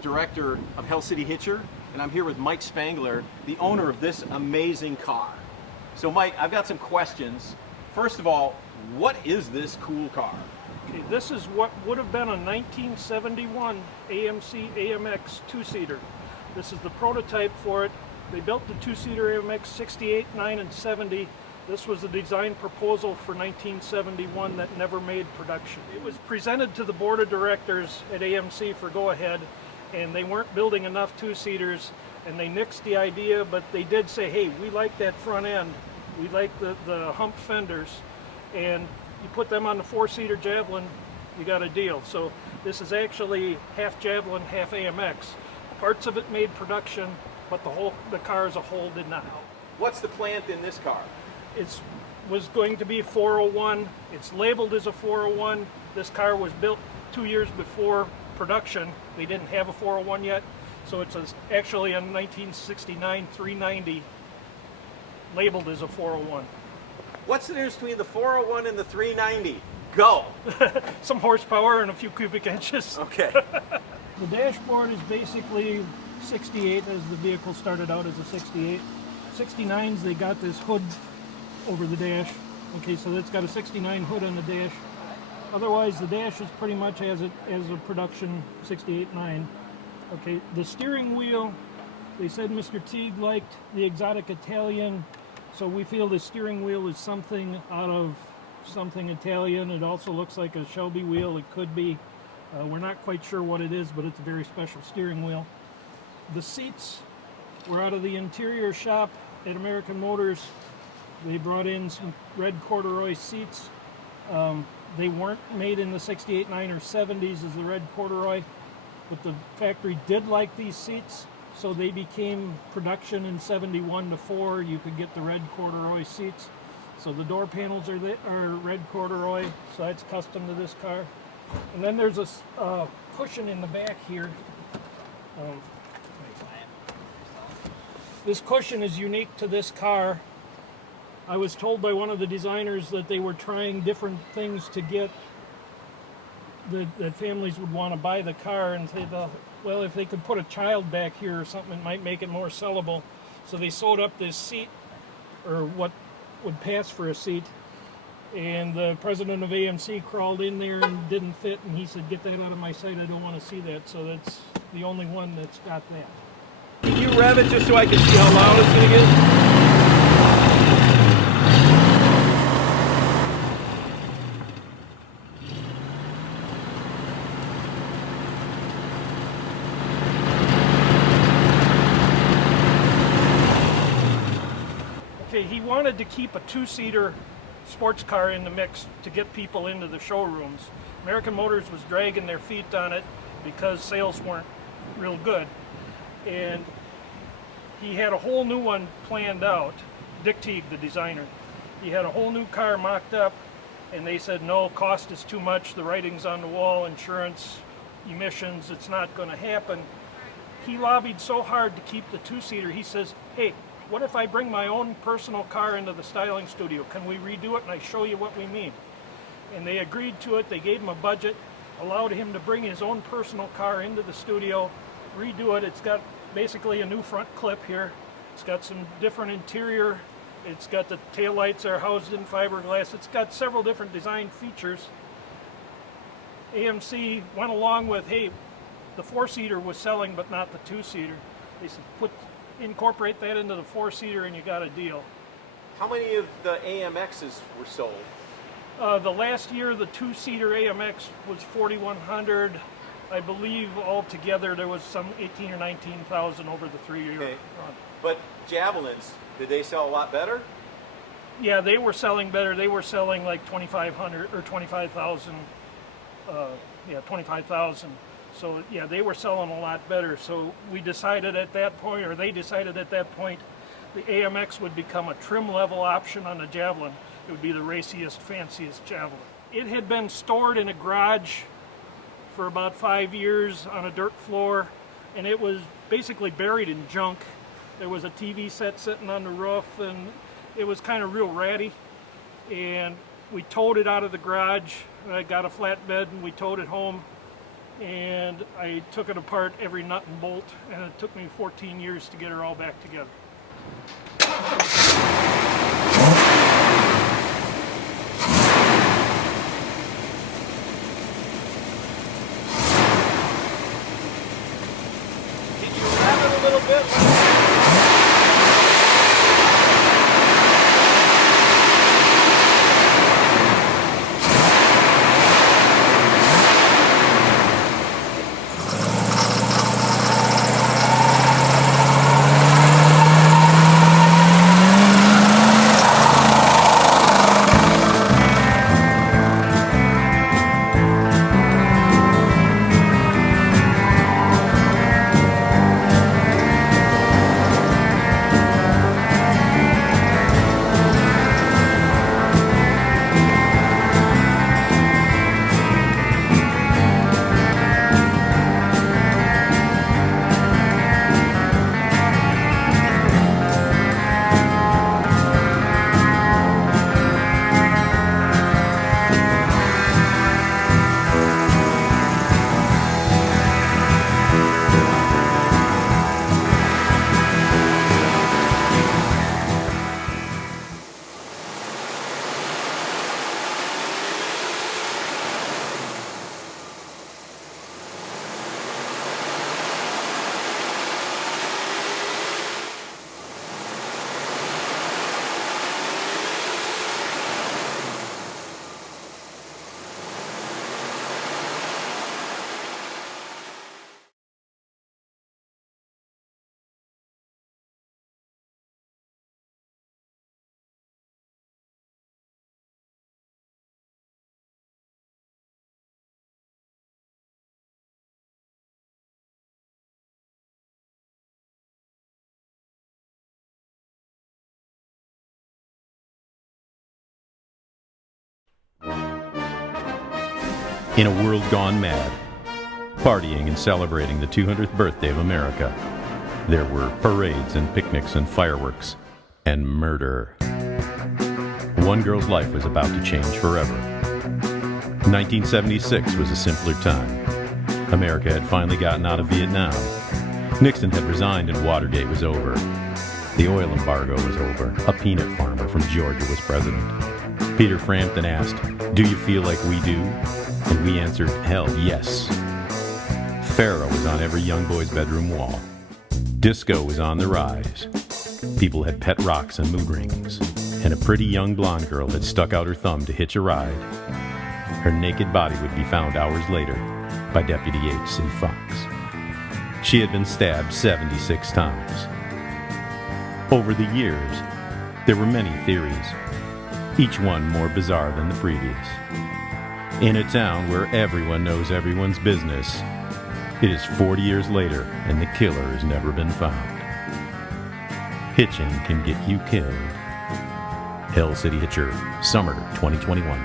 director of City Hitcher, and I'm here with Mike Spangler, the owner of this amazing car. So Mike, I've got some questions. First of all, what is this cool car? Okay, this is what would have been a 1971 AMC AMX two-seater. This is the prototype for it. They built the two-seater AMX 68, 9, and 70. This was the design proposal for 1971 that never made production. It was presented to the board of directors at AMC for go-ahead, and they weren't building enough two-seaters, and they nixed the idea, but they did say, hey, we like that front end. We like the hump fenders, and you put them on the four-seater Javelin, you got a deal. So this is actually half Javelin, half AMX. Parts of it made production, but the car as a whole did not. What's the plant in this car? It was going to be 401. It's labeled as a 401. This car was built 2 years before production. They didn't have a 401 yet, so it's actually a 1969 390 labeled as a 401. What's the difference between the 401 and the 390? Go! Some horsepower and a few cubic inches. Okay. The dashboard is basically 68, as the vehicle started out as a 68. 69s, they got this hood over the dash. Okay, so it's got a 69 hood on the dash. Otherwise, the dash is pretty much as a production 68-9. Okay, the steering wheel, they said Mr. Teague liked the exotic Italian, so we feel the steering wheel is something out of something Italian. It also looks like a Shelby wheel. It could be. We're not quite sure what it is, but it's a very special steering wheel. The seats were out of the interior shop at American Motors. They brought in some red corduroy seats. They weren't made in the 68, 9, or 70s as the red corduroy, but the factory did like these seats, so they became production in 71 to 4. You could get the red corduroy seats. So the door panels are red corduroy, so that's custom to this car. And then there's a cushion in the back here. This cushion is unique to this car. I was told by one of the designers that they were trying different things to get that families would want to buy the car, and say, well, if they could put a child back here or something, it might make it more sellable. So they sewed up this seat, or what would pass for a seat, and the president of AMC crawled in there and didn't fit, and he said, get that out of my sight, I don't want to see that. So that's the only one that's got that. Can you rev it just so I can see how loud it's going to get? Okay, he wanted to keep a two-seater sports car in the mix to get people into the showrooms. American Motors was dragging their feet on it because sales weren't real good. And he had a whole new one planned out. Dick Teague, the designer. He had a whole new car mocked up, and they said, no, cost is too much, the writing's on the wall, insurance, emissions, it's not going to happen. He lobbied so hard to keep the two-seater, he says, hey, what if I bring my own personal car into the styling studio? Can we redo it and I show you what we mean? And they agreed to it. They gave him a budget, allowed him to bring his own personal car into the studio, redo it. It's got basically a new front clip here. It's got some different interior. It's got the taillights are housed in fiberglass. It's got several different design features. AMC went along with, hey, the four-seater was selling but not the two-seater. They said, incorporate that into the four-seater and you got a deal. How many of the AMXs were sold? The last year, the two-seater AMX was 4,100. I believe altogether there was some 18 or 19,000 over the 3-year run. But Javelins, did they sell a lot better? Yeah, they were selling better. They were selling like 2,500 or 25,000. 25,000. So yeah, they were selling a lot better. So we decided at that point, or they decided at that point, the AMX would become a trim level option on the Javelin. It would be the raciest, fanciest Javelin. It had been stored in a garage for about 5 years on a dirt floor, and it was basically buried in junk. There was a TV set sitting on the roof, and it was kind of real ratty. And we towed it out of the garage. I got a flatbed and we towed it home. and I took it apart every nut and bolt, and it took me 14 years to get her all back together. Can you rev it a little bit? In a world gone mad, partying and celebrating the 200th birthday of America, there were parades and picnics and fireworks and murder. One girl's life was about to change forever. 1976 was a simpler time. America had finally gotten out of Vietnam. Nixon had resigned and Watergate was over. The oil embargo was over. A peanut farmer from Georgia was president. Peter Frampton asked, "Do you feel like we do?" And we answered, "Hell, yes." Pharaoh was on every young boy's bedroom wall. Disco was on the rise. People had pet rocks and mood rings. And a pretty young blonde girl had stuck out her thumb to hitch a ride. Her naked body would be found hours later by Deputy H.C. Fox. She had been stabbed 76 times. Over the years, there were many theories, each one more bizarre than the previous. In a town where everyone knows everyone's business, it is 40 years later and the killer has never been found. Hitching can get you killed. Hell City Hitcher, summer 2021.